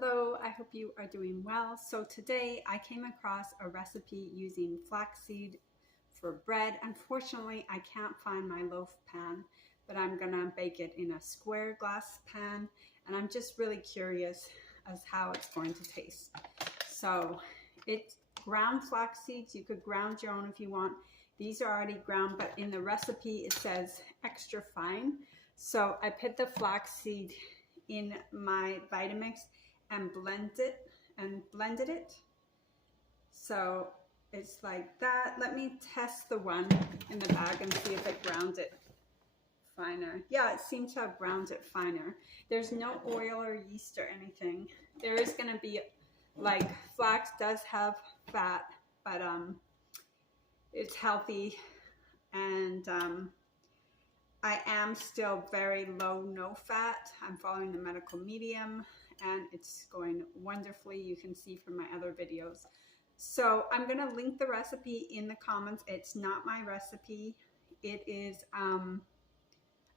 Hello, I hope you are doing well. So today I came across a recipe using flaxseed for bread. Unfortunately, I can't find my loaf pan, but I'm gonna bake it in a square glass pan, and I'm just really curious as how it's going to taste. So it's ground flax seeds. You could ground your own if you want. These are already ground, but in the recipe it says extra fine. So I put the flax seed in my Vitamix and blended it. So it's like that. Let me test the one in the bag and see if it ground it finer. Yeah, it seems to have ground it finer. There's no oil or yeast or anything. There is gonna be, like, flax does have fat, but it's healthy, and I am still very low, no fat. I'm following the medical medium and it's going wonderfully. You can see from my other videos. So I'm gonna link the recipe in the comments. It's not my recipe. It is,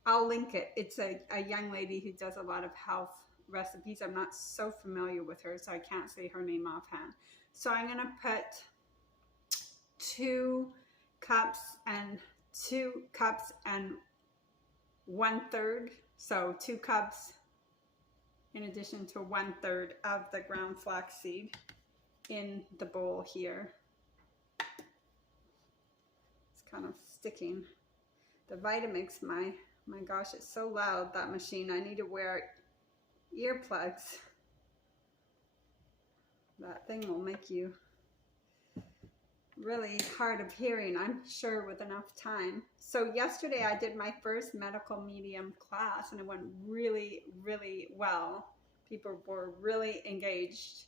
I'll link it. It's a young lady who does a lot of health recipes. I'm not so familiar with her, so I can't say her name offhand. So I'm gonna put 2 cups and 1/3, so 2 cups in addition to 1/3 of the ground flaxseed in the bowl here. It's kind of sticking. The Vitamix, my gosh, it's so loud, that machine. I need to wear earplugs. That thing will make you really hard of hearing, I'm sure, with enough time. So yesterday I did my first medical medium class and it went really, really well. People were really engaged.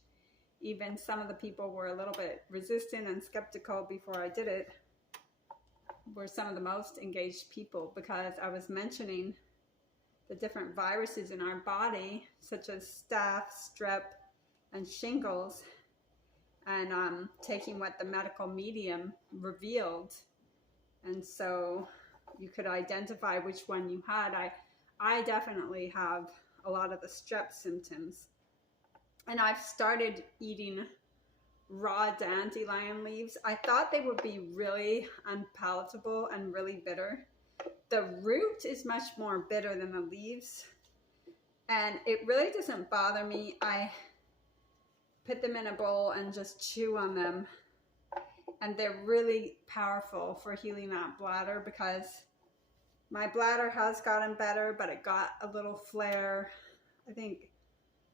Even some of the people were a little bit resistant and skeptical before I did it. Were some of the most engaged people, because I was mentioning the different viruses in our body, such as staph, strep, and shingles, and taking what the medical medium revealed. And so you could identify which one you had. I definitely have a lot of the strep symptoms. And I've started eating raw dandelion leaves. I thought they would be really unpalatable and really bitter. The root is much more bitter than the leaves, and it really doesn't bother me. I put them in a bowl and just chew on them, and they're really powerful for healing that bladder, because my bladder has gotten better, but it got a little flare. I think,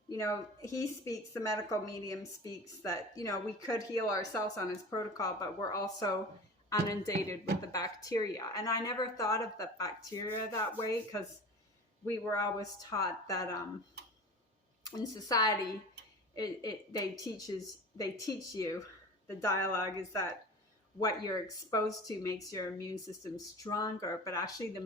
you know, the medical medium speaks that, you know, we could heal ourselves on his protocol, but we're also inundated with the bacteria. And I never thought of the bacteria that way, because we were always taught that in society, they teach you, the dialogue is that what you're exposed to makes your immune system stronger, but actually the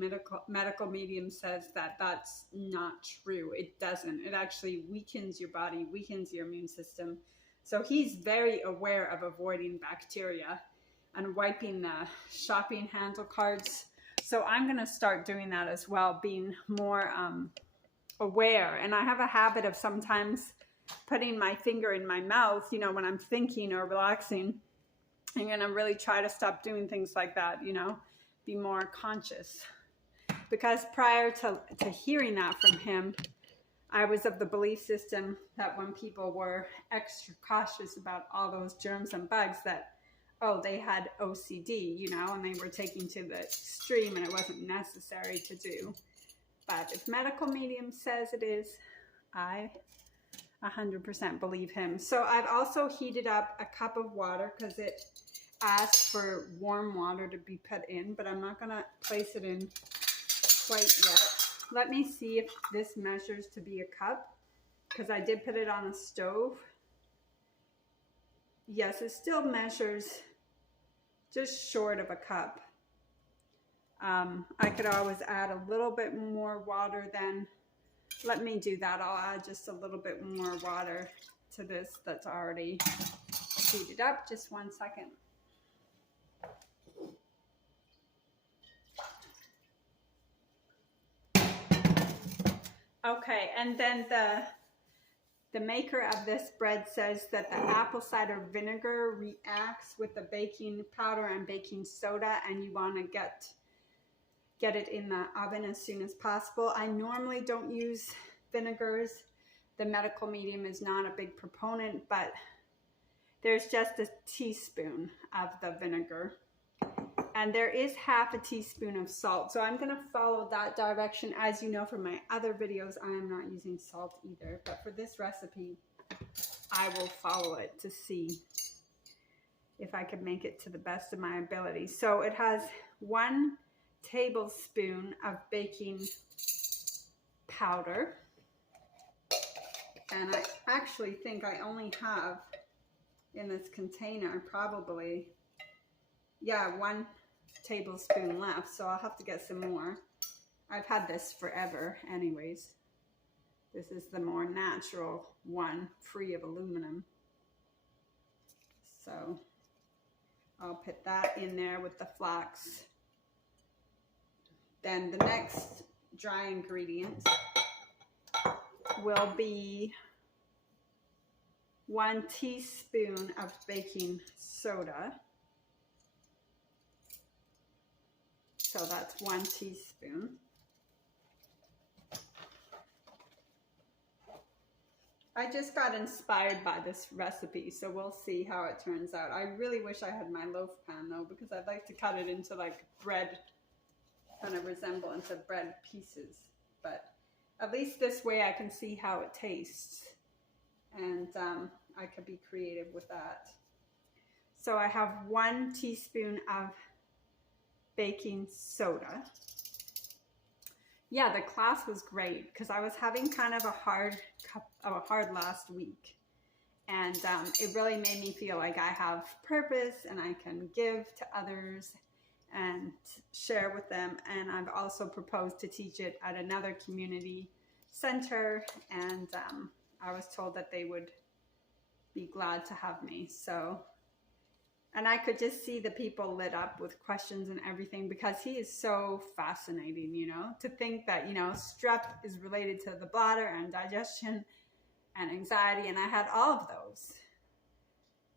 medical medium says that that's not true. It doesn't. It actually weakens your body, weakens your immune system. So he's very aware of avoiding bacteria and wiping the shopping handle cards. So I'm going to start doing that as well, being more aware. And I have a habit of sometimes putting my finger in my mouth, you know, when I'm thinking or relaxing. I'm going to really try to stop doing things like that, you know, be more conscious. Because prior to hearing that from him, I was of the belief system that when people were extra cautious about all those germs and bugs, that, oh, they had OCD, you know, and they were taking to the extreme and it wasn't necessary to do. But if medical medium says it is, I 100% believe him. So I've also heated up a cup of water, because it asks for warm water to be put in, but I'm not going to place it in quite yet. Let me see if this measures to be a cup, because I did put it on a stove. Yes, it still measures just short of a cup. I could always add a little bit more water then. Let me do that. I'll add just a little bit more water to this that's already heated up. Just 1 second. Okay, and then The maker of this bread says that the apple cider vinegar reacts with the baking powder and baking soda, and you want to get it in the oven as soon as possible. I normally don't use vinegars. The medical medium is not a big proponent, but there's just a teaspoon of the vinegar. And there is half a teaspoon of salt. So I'm gonna follow that direction. As you know from my other videos, I am not using salt either. But for this recipe, I will follow it to see if I can make it to the best of my ability. So it has 1 tablespoon of baking powder. And I actually think I only have in this container probably, yeah, 1 tablespoon left, so I'll have to get some more. I've had this forever anyways. This is the more natural one, free of aluminum. So I'll put that in there with the flax. Then the next dry ingredient will be 1 teaspoon of baking soda. So that's 1 teaspoon. I just got inspired by this recipe, so we'll see how it turns out. I really wish I had my loaf pan though, because I'd like to cut it into like bread, kind of resemblance of bread pieces. But at least this way I can see how it tastes, and I could be creative with that. So I have 1 teaspoon of baking soda. Yeah, the class was great because I was having kind of a hard last week, and it really made me feel like I have purpose and I can give to others and share with them. And I've also proposed to teach it at another community center, and I was told that they would be glad to have me. So, and I could just see the people lit up with questions and everything, because he is so fascinating, you know, to think that, you know, strep is related to the bladder and digestion and anxiety. And I had all of those,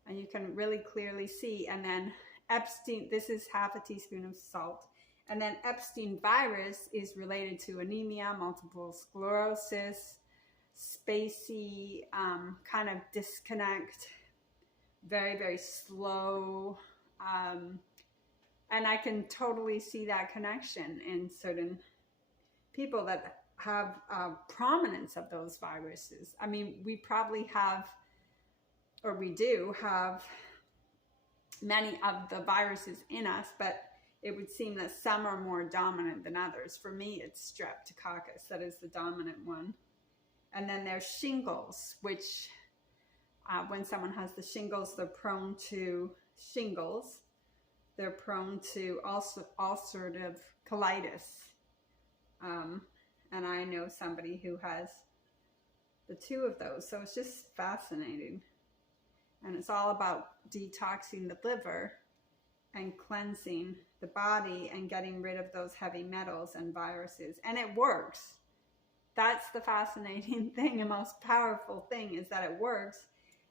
and you can really clearly see. And then Epstein, this is half a teaspoon of salt. And then Epstein virus is related to anemia, multiple sclerosis, spacey, kind of disconnect, very, very slow. And I can totally see that connection in certain people that have prominence of those viruses. I mean, we probably have, or we do have many of the viruses in us, but it would seem that some are more dominant than others. For me, it's streptococcus that is the dominant one. And then there's shingles, which when someone has the shingles, they're prone to shingles. They're prone to ulcerative colitis. And I know somebody who has the 2 of those. So it's just fascinating. And it's all about detoxing the liver and cleansing the body and getting rid of those heavy metals and viruses. And it works. That's the fascinating thing, the most powerful thing, is that it works.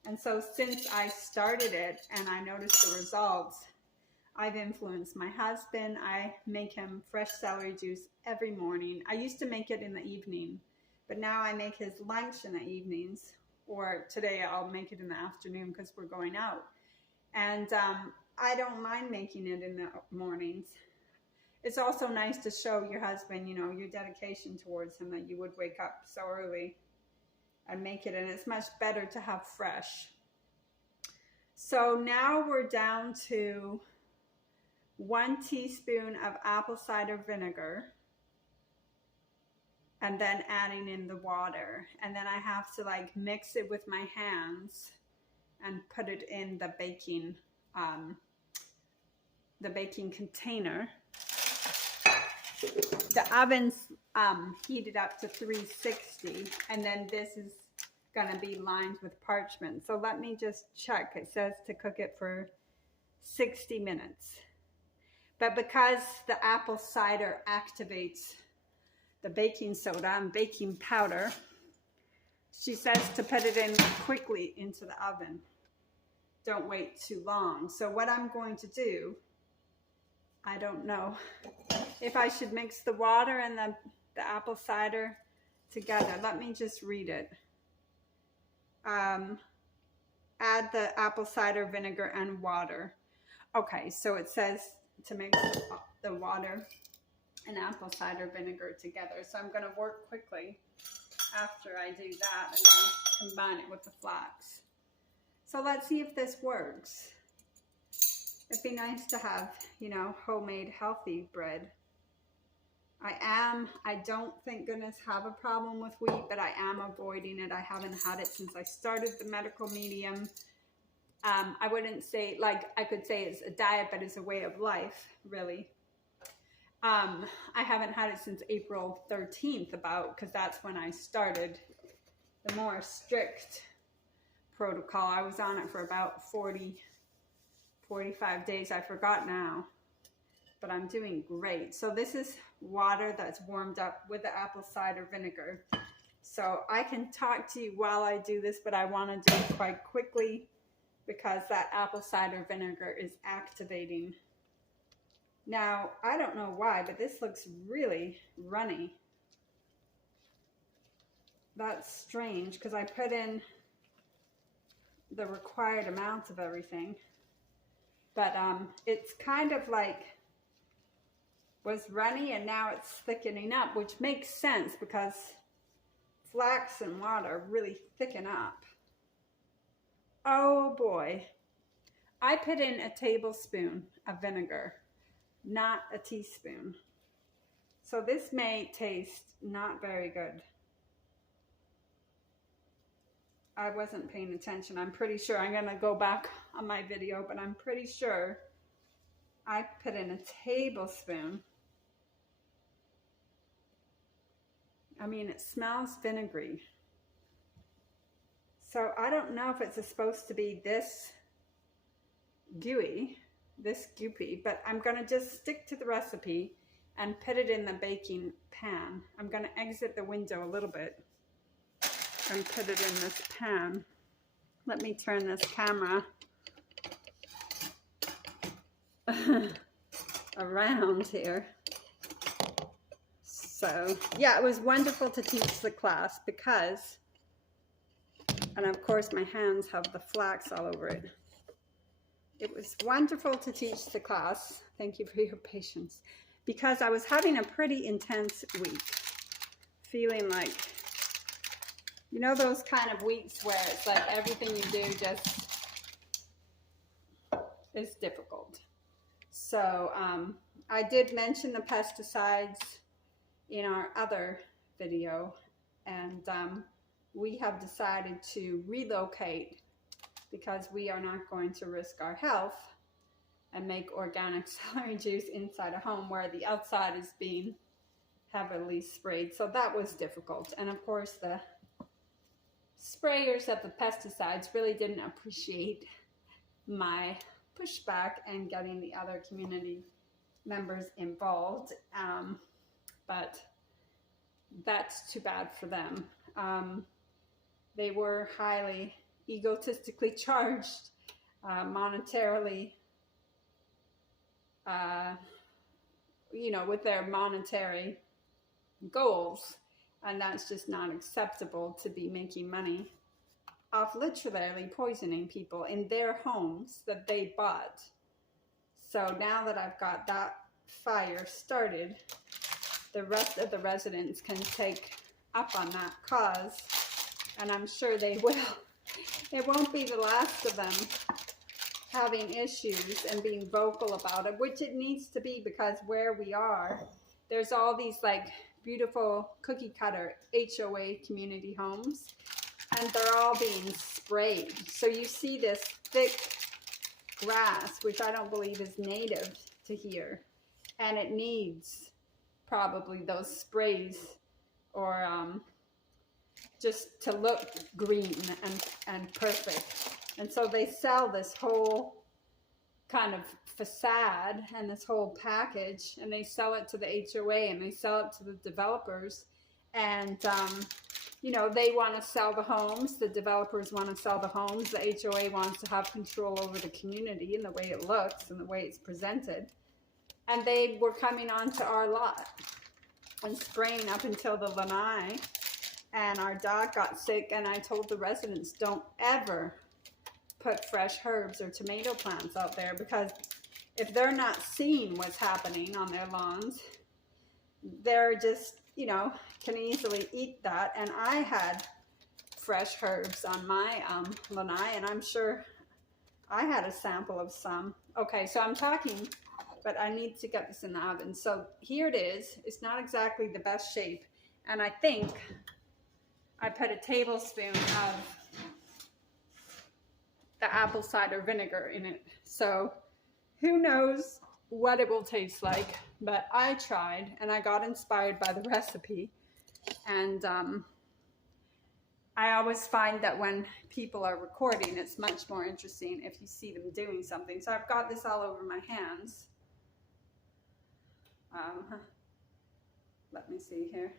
And so since I started it and I noticed the results, I've influenced my husband. I make him fresh celery juice every morning. I used to make it in the evening, but now I make his lunch in the evenings, or today I'll make it in the afternoon because we're going out. And I don't mind making it in the mornings. It's also nice to show your husband, you know, your dedication towards him, that you would wake up so early and make it. And it's much better to have fresh. So now we're down to 1 teaspoon of apple cider vinegar, and then adding in the water. And then I have to like mix it with my hands and put it in the baking container. The oven's heated up to 360, and then this is going to be lined with parchment. So let me just check. It says to cook it for 60 minutes. But because the apple cider activates the baking soda and baking powder, She says to put it in quickly into the oven. Don't wait too long. So what I'm going to do, I don't know if I should mix the water and the apple cider together. Let me just read it. Add the apple cider vinegar and water. Okay, so it says to mix the water and apple cider vinegar together. So I'm going to work quickly after I do that and then combine it with the flax. So let's see if this works. It'd be nice to have, you know, homemade healthy bread. I don't, thank goodness, have a problem with wheat, but I am avoiding it. I haven't had it since I started the medical medium. I wouldn't say, like, I could say it's a diet, but it's a way of life, really. I haven't had it since April 13th because that's when I started the more strict protocol. I was on it for about 45 days. I forgot now, but I'm doing great. So this is water that's warmed up with the apple cider vinegar. So I can talk to you while I do this, but I want to do it quite quickly because that apple cider vinegar is activating. Now, I don't know why, but this looks really runny. That's strange because I put in the required amount of everything. But it's kind of like was runny and now it's thickening up, which makes sense because flax and water really thicken up. Oh boy. I put in a tablespoon of vinegar, not a teaspoon. So this may taste not very good. I wasn't paying attention. I'm pretty sure, I'm gonna go back on my video, but I'm pretty sure I put in a tablespoon. I mean, it smells vinegary. So I don't know if it's supposed to be this gooey, this goopy, but I'm gonna just stick to the recipe and put it in the baking pan. I'm gonna exit the window a little bit and put it in this pan. Let me turn this camera around here. So yeah, it was wonderful to teach the class because, and of course my hands have the flax all over it. It was wonderful to teach the class. Thank you for your patience. Because I was having a pretty intense week. Feeling like, you know, those kind of weeks where it's like everything you do just is difficult. So I did mention the pesticides in our other video, and we have decided to relocate because we are not going to risk our health and make organic celery juice inside a home where the outside is being heavily sprayed. So that was difficult. And of course the sprayers of the pesticides really didn't appreciate my pushback and getting the other community members involved. But that's too bad for them. They were highly egotistically charged, monetarily, you know, with their monetary goals. And that's just not acceptable to be making money off literally poisoning people in their homes that they bought. So now that I've got that fire started, the rest of the residents can take up on that cause, and I'm sure they will. It won't be the last of them having issues and being vocal about it, which it needs to be, because where we are, there's all these like beautiful cookie cutter HOA community homes, and they're all being sprayed. So you see this thick grass, which I don't believe is native to here, and it needs probably those sprays or just to look green and perfect. And so they sell this whole kind of facade and this whole package, and they sell it to the HOA and they sell it to the developers, And, you know, they want to sell the homes. The developers want to sell the homes. The HOA wants to have control over the community and the way it looks and the way it's presented. And they were coming onto our lot and spraying up until the lanai. And our dog got sick, and I told the residents, don't ever put fresh herbs or tomato plants out there, because if they're not seeing what's happening on their lawns, they're just, you know, can easily eat that. And I had fresh herbs on my lanai, and I'm sure I had a sample of some. Okay, so I'm talking, but I need to get this in the oven. So here it is. It's not exactly the best shape, and I think I put a tablespoon of the apple cider vinegar in it. So who knows what it will taste like, but I tried and I got inspired by the recipe. And I always find that when people are recording, it's much more interesting if you see them doing something. So I've got this all over my hands. Let me see here.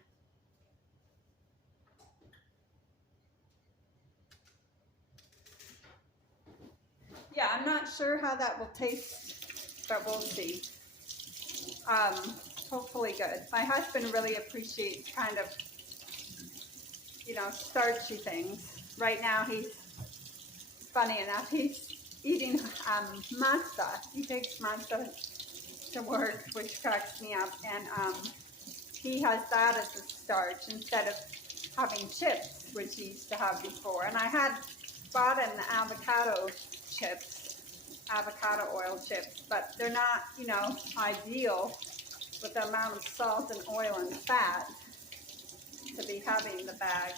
Yeah, I'm not sure how that will taste, but we'll see. Hopefully good. My husband really appreciates kind of, you know, starchy things. Right now he's, funny enough, he's eating matzo. He takes matzo to work, which cracks me up. And he has that as a starch instead of having chips, which he used to have before. And I had bought him the avocado chips, avocado oil chips, but they're not, you know, ideal with the amount of salt and oil and fat to be having the bag.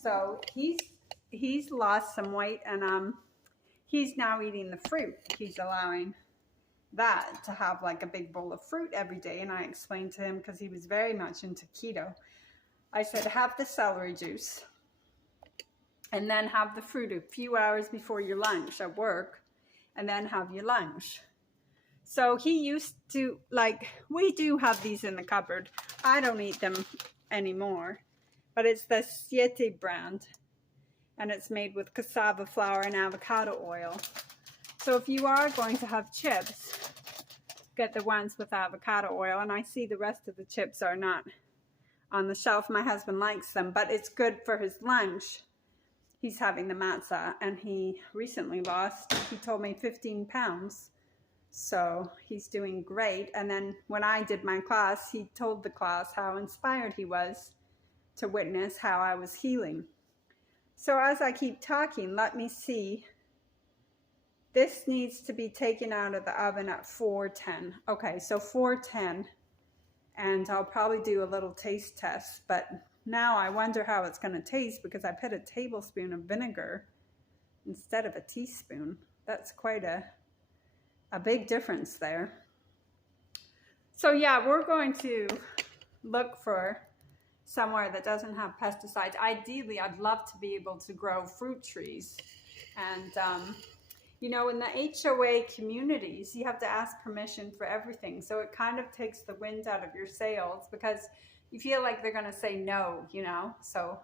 So he's lost some weight, and he's now eating the fruit. He's allowing that to have like a big bowl of fruit every day. And I explained to him, because he was very much into keto, I said, have the celery juice and then have the fruit a few hours before your lunch at work, and then have your lunch. So he used to, like, we do have these in the cupboard. I don't eat them anymore, but it's the Siete brand, and it's made with cassava flour and avocado oil. So if you are going to have chips, get the ones with avocado oil. And I see the rest of the chips are not on the shelf. My husband likes them, but it's good for his lunch. He's having the matzah, and he recently lost, he told me, 15 pounds. So he's doing great. And then when I did my class, he told the class how inspired he was to witness how I was healing. So as I keep talking, let me see. This needs to be taken out of the oven at 410. Okay, so 410. And I'll probably do a little taste test, but now I wonder how it's going to taste, because I put a tablespoon of vinegar instead of a teaspoon. That's quite a big difference there. So yeah, we're going to look for somewhere that doesn't have pesticides. Ideally, I'd love to be able to grow fruit trees. And, you know, in the HOA communities, you have to ask permission for everything. So it kind of takes the wind out of your sails, because you feel like they're going to say no, you know. So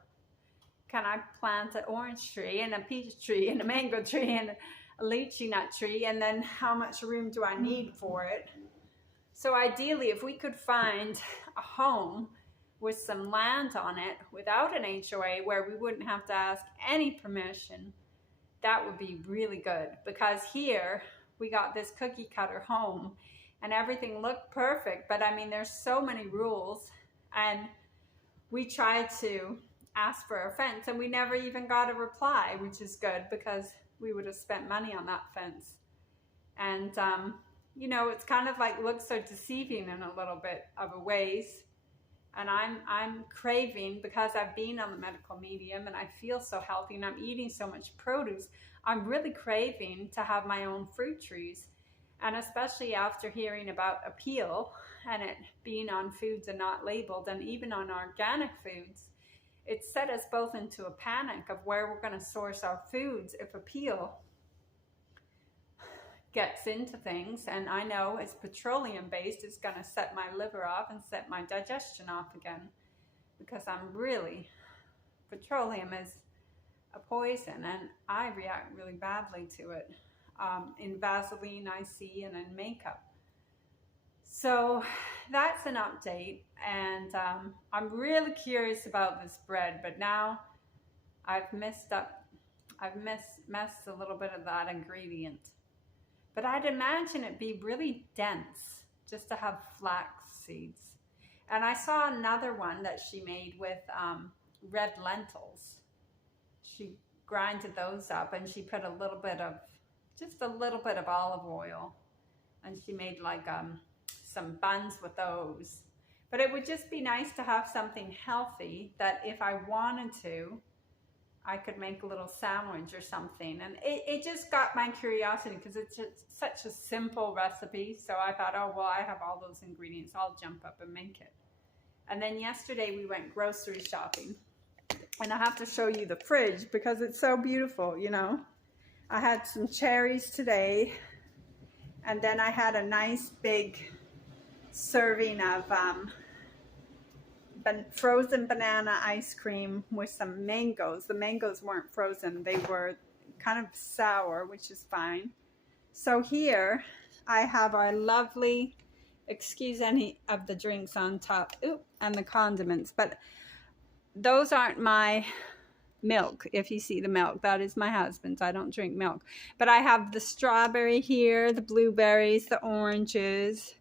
can I plant an orange tree and a peach tree and a mango tree and a lychee nut tree, and then how much room do I need for it? So ideally, if we could find a home with some land on it without an HOA, where we wouldn't have to ask any permission, that would be really good. Because here we got this cookie cutter home and everything looked perfect, but I mean, there's so many rules. And we tried to ask for a fence, and we never even got a reply, which is good, because we would have spent money on that fence. And you know, it's kind of like looks so deceiving in a little bit of a ways. And I'm craving, because I've been on the medical medium and I feel so healthy and I'm eating so much produce, I'm really craving to have my own fruit trees. And especially after hearing about appeal and it being on foods and not labeled, and even on organic foods, it set us both into a panic of where we're going to source our foods if appeal gets into things. And I know it's petroleum based, it's going to set my liver off and set my digestion off again. because petroleum is a poison, and I react really badly to it. In Vaseline I see, and in makeup. So that's an update, and I'm really curious about this bread, but now I've messed a little bit of that ingredient. But I'd imagine it'd be really dense just to have flax seeds. And I saw another one that she made with red lentils. She grinded those up, and she put just a little bit of olive oil, and she made like some buns with those. But it would just be nice to have something healthy that if I wanted to, I could make a little sandwich or something. And it just got my curiosity because it's just such a simple recipe. So I thought, oh, well, I have all those ingredients. I'll jump up and make it. And then yesterday we went grocery shopping. And I have to show you the fridge because it's so beautiful, you know. I had some cherries today. And then I had a nice big serving of frozen banana ice cream with some mangoes. The mangoes weren't frozen. They were kind of sour, which is fine. So here I have our lovely, excuse any of the drinks on top, and the condiments, but those aren't my milk. If you see the milk, that is my husband's. I don't drink milk. But I have the strawberry here, the blueberries, the oranges,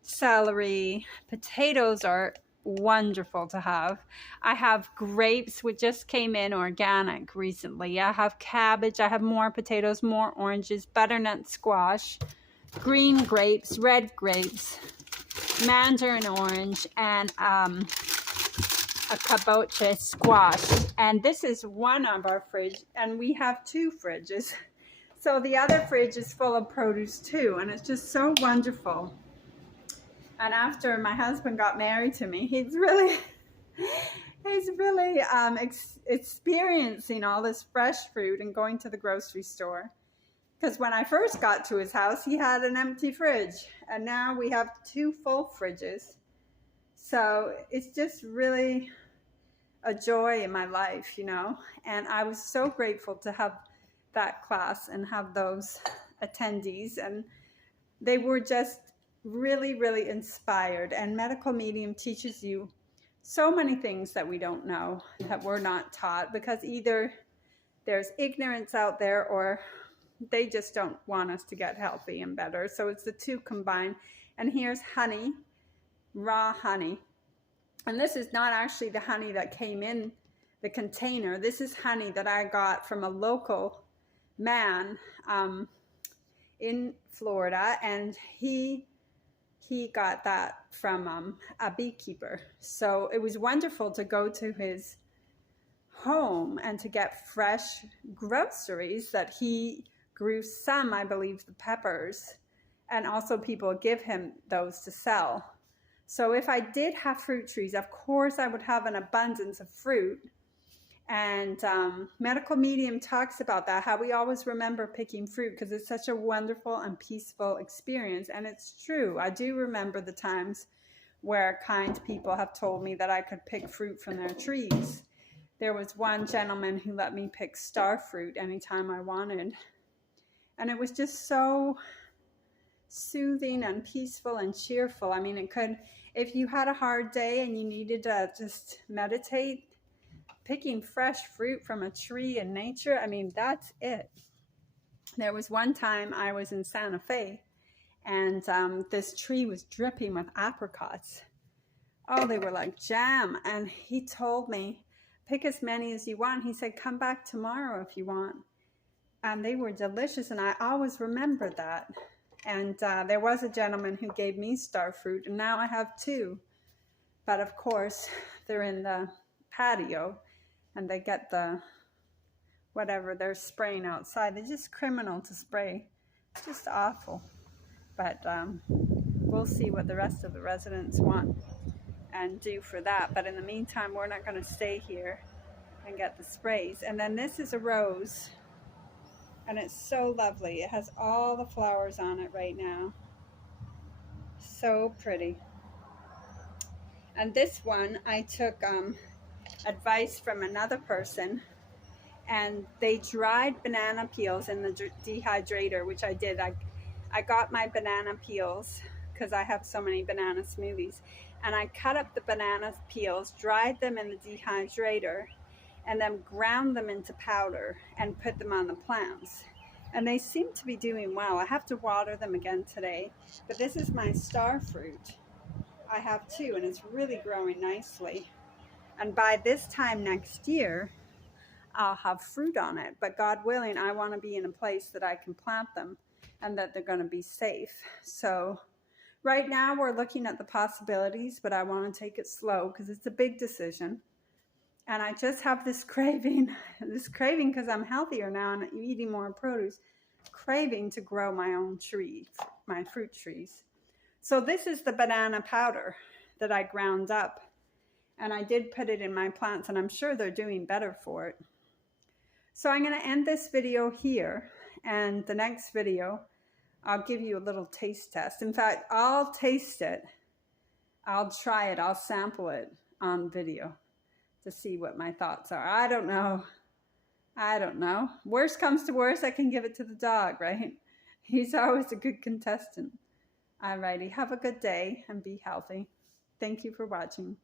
celery. Potatoes are wonderful to have. I have grapes, which just came in organic recently. I have cabbage. I have more potatoes, more oranges, butternut squash, green grapes, red grapes, mandarin orange, and a kabocha squash. And this is one of our fridge, and we have two fridges. So the other fridge is full of produce too, and it's just so wonderful. And after my husband got married to me, he's really experiencing all this fresh fruit and going to the grocery store. Because when I first got to his house, he had an empty fridge, and now we have two full fridges. So it's just really a joy in my life, you know. And I was so grateful to have that class and have those attendees, and they were just really, really inspired. And medical medium teaches you so many things that we don't know, that we're not taught, because either there's ignorance out there or they just don't want us to get healthy and better. So it's the two combined. And here's honey, raw honey. And this is not actually the honey that came in the container. This is honey that I got from a local man in Florida, and he got that from a beekeeper. So it was wonderful to go to his home and to get fresh groceries that he grew. Some, I believe, the peppers, and also people give him those to sell. So if I did have fruit trees, of course I would have an abundance of fruit. And medical medium talks about that, how we always remember picking fruit because it's such a wonderful and peaceful experience. And it's true. I do remember the times where kind people have told me that I could pick fruit from their trees. There was one gentleman who let me pick star fruit anytime I wanted. And it was just so soothing and peaceful and cheerful. I mean, it could, if you had a hard day and you needed to just meditate, picking fresh fruit from a tree in nature, I mean, that's it. There was one time I was in Santa Fe, and this tree was dripping with apricots. Oh, they were like jam. And he told me, pick as many as you want. He said, come back tomorrow if you want. And they were delicious, and I always remembered that. And there was a gentleman who gave me star fruit, and now I have two. But of course, they're in the patio, and they get the, whatever they're spraying outside. They're just criminal to spray. It's just awful. But we'll see what the rest of the residents want and do for that. But in the meantime, we're not going to stay here and get the sprays. And then this is a rose, and it's so lovely. It has all the flowers on it right now. So pretty. And this one, I took advice from another person, and they dried banana peels in the dehydrator, which I did. I got my banana peels because I have so many banana smoothies, and I cut up the banana peels, dried them in the dehydrator, and then ground them into powder and put them on the plants. And they seem to be doing well. I have to water them again today, but this is my star fruit. I have two, and it's really growing nicely. And by this time next year, I'll have fruit on it. But God willing, I want to be in a place that I can plant them and that they're going to be safe. So right now we're looking at the possibilities, but I want to take it slow because it's a big decision. And I just have this craving because I'm healthier now and eating more produce, craving to grow my own trees, my fruit trees. So this is the banana powder that I ground up, and I did put it in my plants, and I'm sure they're doing better for it. So I'm going to end this video here, and the next video, I'll give you a little taste test. In fact, I'll taste it. I'll try it. I'll sample it on video to see what my thoughts are. I don't know. Worst comes to worst, I can give it to the dog, right? He's always a good contestant. Alrighty, have a good day and be healthy. Thank you for watching.